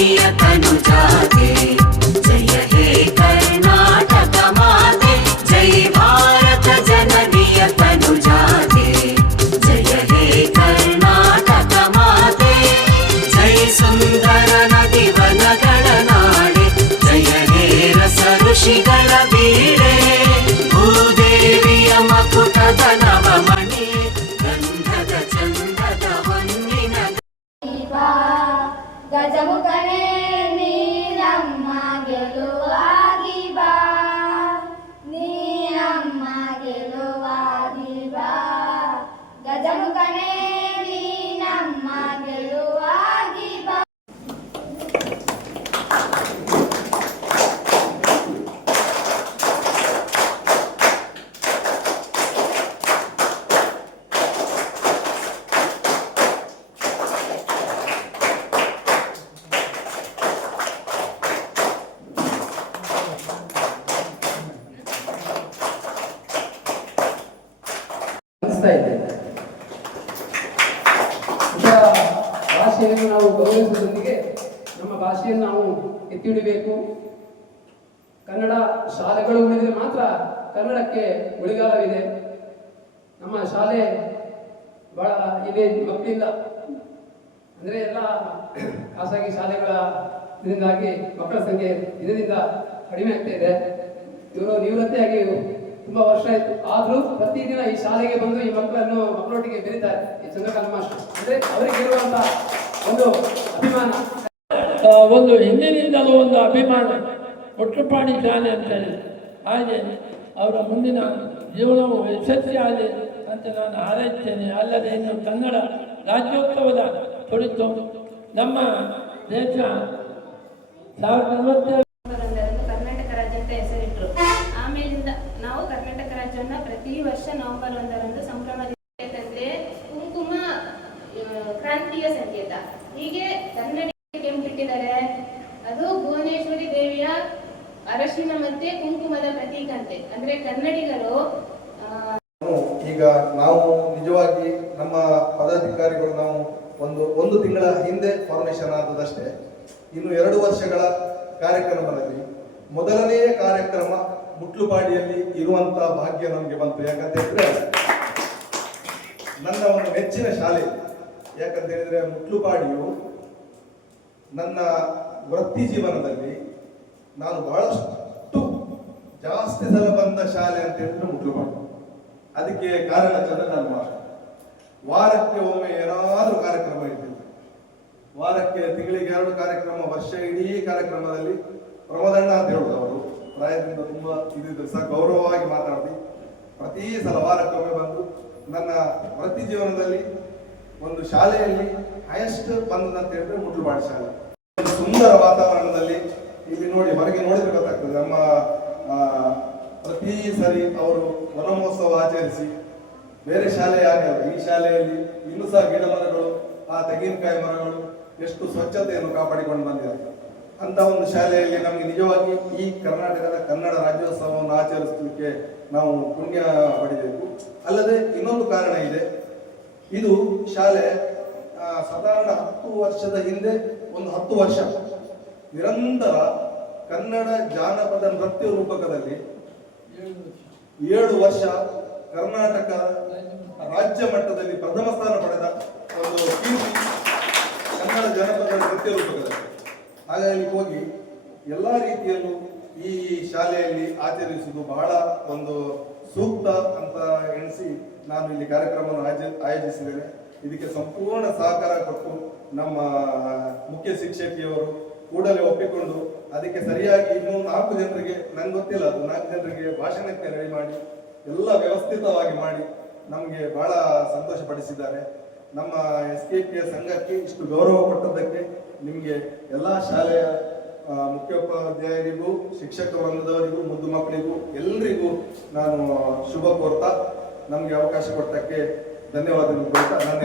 तनुजा ಭಾಷೆಯನ್ನು ನಾವು ಗೌರವಿಸುವುದರೊಂದಿಗೆ ನಮ್ಮ ಭಾಷೆಯನ್ನು ನಾವು ಎತ್ತಿ ಕನ್ನಡ ಶಾಲೆಗಳು ಉಳಿದರೆ ಮಾತ್ರ ಕನ್ನಡಕ್ಕೆ ಉಳಿಗಾಲವಿದೆ. ನಮ್ಮ ಶಾಲೆ ಬಹಳ ಇದೆ ಮಕ್ಕಳಿಲ್ಲ. ಅಂದರೆ ಎಲ್ಲ ಖಾಸಗಿ ಶಾಲೆಗಳ ಇದರಿಂದಾಗಿ ಮಕ್ಕಳ ಸಂಖ್ಯೆ ಇದರಿಂದ ಕಡಿಮೆ ಆಗ್ತಾ ಇದೆ. ಇವರು ನಿವೃತ್ತಿಯಾಗಿ ತುಂಬಾ ವರ್ಷ ಆಯ್ತು. ಆದ್ರೂ ಪ್ರತಿದಿನ ಈ ಶಾಲೆಗೆ ಬಂದು ಈ ಮಕ್ಕಳನ್ನು ಮಕ್ಕಳೊಟ್ಟಿಗೆ ಬೆರೀತಾರೆ ಈ ಚಂದ್ರಕಾಂತ್ ಮಾಸ್ಟರ್. ಅಂದ್ರೆ ಅವರಿಗೆ ಇರುವಂತ ಒಂದು ಅಭಿಮಾನ. ಒಂದು ಹಿಂದಿನಿಂದಲೂ ಒಂದು ಅಭಿಮಾನ. ಒಟ್ಟುಪಾಡಿ ಶಾಲೆ ಅಂತೇಳಿ ಹಾಗೆ ಅವರ ಮುಂದಿನ ಜೀವನವು ಯಶಸ್ವಿಯಾಗಲಿ ಅಂತ ನಾನು ಹಾರೈಸ್ತೇನೆ. ಅಲ್ಲದೆ ಇನ್ನು ಕನ್ನಡ ರಾಜ್ಯೋತ್ಸವದ ಕುರಿತು ನಮ್ಮ ದೇಶ ಸಾವಿರದ ನಲವತ್ತೇಳು ನವೆಂಬರ್ ಕರ್ನಾಟಕ ರಾಜ್ಯ ಅಂತ ಹೆಸರಿಟ್ರು ಆಮೇಲಿಂದ ನಾವು ಕರ್ನಾಟಕ ರಾಜ್ಯವನ್ನ ಪ್ರತಿ ವರ್ಷ ನವೆಂಬರ್ ಒಂದರಂದು ಸಂಭ್ರಮ ಅಂದ್ರೆ ಕುಂಕುಮ ಕ್ರಾಂತಿಯ ಸಂಕೇತ. ಹೀಗೆ ಕನ್ನಡಿಗರಿಗೆ ಕೆಂಪಿಟ್ಟಿದ್ದಾರೆ ಅದು ಭುವನೇಶ್ವರಿ ದೇವಿಯ ಅರಶಿನ ಮತ್ತೆ ಕುಂಕುಮದ ಪ್ರತೀಕ ಅಂತೆ ಅಂದ್ರೆ ಕನ್ನಡಿಗರು ಈಗ ನಾವು ನಿಜವಾಗಿ ನಮ್ಮ ಪದಾಧಿಕಾರಿಗಳು ನಾವು ಒಂದು ಒಂದು ತಿಂಗಳ ಹಿಂದೆ ಫಾರ್ಮೇಶನ್ ಆದದಷ್ಟೇ ಇನ್ನು ಎರಡು ವರ್ಷಗಳ ಕಾರ್ಯಕ್ರಮದಲ್ಲಿ ಮೊದಲನೆಯ ಕಾರ್ಯಕ್ರಮ ಮುಟ್ಲುಪಾಡಿಯಲ್ಲಿ ಇರುವಂತ ಭಾಗ್ಯ ನಮಗೆ ಬಂತು. ಯಾಕಂತ ಹೇಳಿದ್ರೆ, ನನ್ನ ಒಂದು ನೆಚ್ಚಿನ ಶಾಲೆ, ಯಾಕಂತ ಹೇಳಿದ್ರೆ ಮುಟ್ಲುಪಾಡಿಯು ನನ್ನ ವೃತ್ತಿ ಜೀವನದಲ್ಲಿ ನಾನು ಬಹಳಷ್ಟು ಜಾಸ್ತಿ ಸಲ ಬಂದ ಶಾಲೆ ಅಂತ ಹೇಳಿದ್ರೆ ಮುಟ್ಲುಪಾಡಿ ಅದಕ್ಕೆ ಕಾರಣ ಚಂದ್ರಕಾಂತ್ ಮಾಸ್ಟರ್ ವಾರಕ್ಕೆ ಒಮ್ಮೆ ಏನಾದರೂ ಕಾರ್ಯಕ್ರಮ ಇದ್ದಿಲ್ಲ ವಾರಕ್ಕೆ ತಿಂಗಳಿಗೆ ಎರಡು ಕಾರ್ಯಕ್ರಮ, ವರ್ಷ ಇಡೀ ಕಾರ್ಯಕ್ರಮದಲ್ಲಿ ಪ್ರಮದಣ್ಣ ಅಂತ ಹೇಳುದು ಅವರು. ಪ್ರಾಯದಿಂದ ತುಂಬಾ ಇದಿದ್ರು ಸಹ ಗೌರವವಾಗಿ ಮಾತಾಡಿ. ಪ್ರತಿ ಸಲ ವಾರಕ್ಕೊಮ್ಮೆ ಬಂದು ನನ್ನ ವೃತ್ತಿ ಜೀವನದಲ್ಲಿ ಒಂದು ಶಾಲೆಯಲ್ಲಿ ಹೈಯೆಸ್ಟ್ ಬಂದದಂತ ಹೇಳಿದ್ರೆ ಮುಟ್ಲುಬಾಡಿ ಶಾಲೆ. ಸುಂದರ ವಾತಾವರಣದಲ್ಲಿ ಇಲ್ಲಿ ನೋಡಿ, ಹೊರಗೆ ನೋಡಿದ್ರೆ ಗೊತ್ತಾಗ್ತದೆ. ನಮ್ಮ ಪ್ರತಿ ಸರಿ ಅವರು ವನಮಹೋತ್ಸವ ಆಚರಿಸಿ ಬೇರೆ ಶಾಲೆ ಆಗಲ್ಲ. ಈ ಶಾಲೆಯಲ್ಲಿ ಇನ್ನೂ ಸಹ ಗಿಡ ಮರಗಳು ಆ ತೆಂಗಿನಕಾಯಿ ಮರಗಳು ಎಷ್ಟು ಸ್ವಚ್ಛತೆಯನ್ನು ಕಾಪಾಡಿಕೊಂಡು ಬಂದಿದ್ದಾರೆ. ಅಂತ ಒಂದು ಶಾಲೆಯಲ್ಲಿ ನಮಗೆ ನಿಜವಾಗಿ ಈ ಕರ್ನಾಟಕದ ಕನ್ನಡ ರಾಜ್ಯೋತ್ಸವವನ್ನು ಆಚರಿಸಲಿಕ್ಕೆ ನಾವು ಪುಣ್ಯ ಪಡಿಬೇಕು. ಅಲ್ಲದೆ ಇನ್ನೊಂದು ಕಾರಣ ಇದೆ. ಇದು ಶಾಲೆ ಸಾಧಾರಣ ಹತ್ತು ವರ್ಷದ ಹಿಂದೆ ಒಂದು ಹತ್ತು ವರ್ಷ. ನಿರಂತರ ಕನ್ನಡ ಜಾನಪದ ನೃತ್ಯ ರೂಪಕದಲ್ಲಿ ಏಳು ವರ್ಷ ಕರ್ನಾಟಕ ರಾಜ್ಯ ಮಟ್ಟದಲ್ಲಿ ಪ್ರಥಮ ಸ್ಥಾನ ಪಡೆದ ಒಂದು ಕೀರ್ತಿ ಕನ್ನಡ ಜನಪದ ನೃತ್ಯ ರೂಪಕದಲ್ಲಿ ಹಾಗಾಗಿ ಹೋಗಿ ಎಲ್ಲಾ ರೀತಿಯಲ್ಲೂ ಈ ಶಾಲೆಯಲ್ಲಿ ಆಚರಿಸುವುದು ಬಹಳ ಒಂದು ಸೂಕ್ತ ಅಂತ ಎಣಿಸಿ ನಾನು ಇಲ್ಲಿ ಕಾರ್ಯಕ್ರಮವನ್ನು ಆಯೋಜಿ, ಆಯೋಜಿಸಿದ್ದೇನೆ. ಇದಕ್ಕೆ ಸಂಪೂರ್ಣ ಸಹಕಾರ ಕೊಟ್ಟು ನಮ್ಮ ಮುಖ್ಯ ಶಿಕ್ಷಕಿಯವರು ಕೂಡಲೇ ಒಪ್ಪಿಕೊಂಡು ಅದಕ್ಕೆ ಸರಿಯಾಗಿ ಇನ್ನೂ ನಾಲ್ಕು ಜನರಿಗೆ, ನಂಗೆ ಗೊತ್ತಿಲ್ಲ, ಅದು ನಾಲ್ಕು ಜನರಿಗೆ ಭಾಷಣಕ್ಕೆ ರೆಡಿ ಮಾಡಿ, ಎಲ್ಲ ವ್ಯವಸ್ಥಿತವಾಗಿ ಮಾಡಿ ನಮಗೆ ಬಹಳ ಸಂತೋಷ ಪಡಿಸಿದ್ದಾರೆ ನಮ್ಮ ಎಸ್ ಕೆ ಪಿ ಸಂಘಕ್ಕೆ ಇಷ್ಟು ಗೌರವ ಕೊಟ್ಟದ್ದಕ್ಕೆ ನಿಮಗೆ ಎಲ್ಲ ಶಾಲೆಯ ಮುಖ್ಯೋಪಾಧ್ಯಾಯರಿಗೂ, ಶಿಕ್ಷಕ ವೃಂದದವರಿಗೂ ಮುದ್ದು ಮಕ್ಕಳಿಗೂ, ಎಲ್ರಿಗೂ ನಾನು ಶುಭ ಕೋರ್ತಾ, ನಮಗೆ ಅವಕಾಶ ಕೊಟ್ಟಕ್ಕೆ ಧನ್ಯವಾದಗಳು ಕೊಡ್ತಾ ನನ್ನ